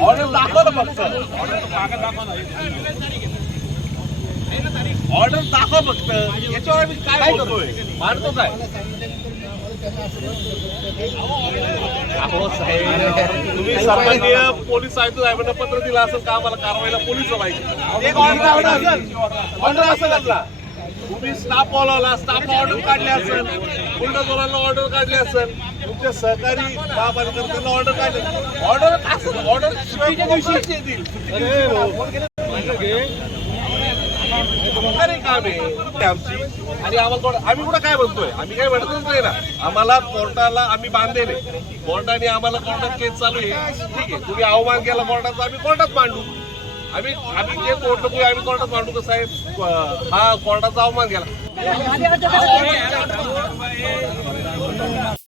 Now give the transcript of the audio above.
order दाखव ना फक्त ऑर्डर दाखव फक्त याच्यावर आम्ही काय बोलतोय मानतो काय अहो साहेब तुम्ही सर्वांनी पोलीस आयुक्त साहेबांना पत्र दिलं असेल का आम्हाला कारवाईला पोलीस पाहिजे एक ऑर्डर असेल आपला तुम्ही स्टाफ बोलावला स्टाफ ऑर्डर काढले असेल गुंडखोरांना ऑर्डर काढले असेल तुमच्या सहकारी महापालिकेला ऑर्डर काढले ऑर्डर असं ऑर्डर दिवशी येतील काम आहे आमची आणि आम्हाला आम्ही कुठं काय म्हणतोय आम्ही काय म्हणतच नाही ना आम्हाला कोर्टाला आम्ही बांधलेले कोर्टाने आम्हाला कोर्टात केस चालू आहे ठीक आहे तुम्ही अवमान केला कोर्टाचा आम्ही कोर्टात मांडू आम्ही जे कोर्ट नको आम्ही कोर्टात मांडू का साहेब हा कोर्टाचा अवमान केला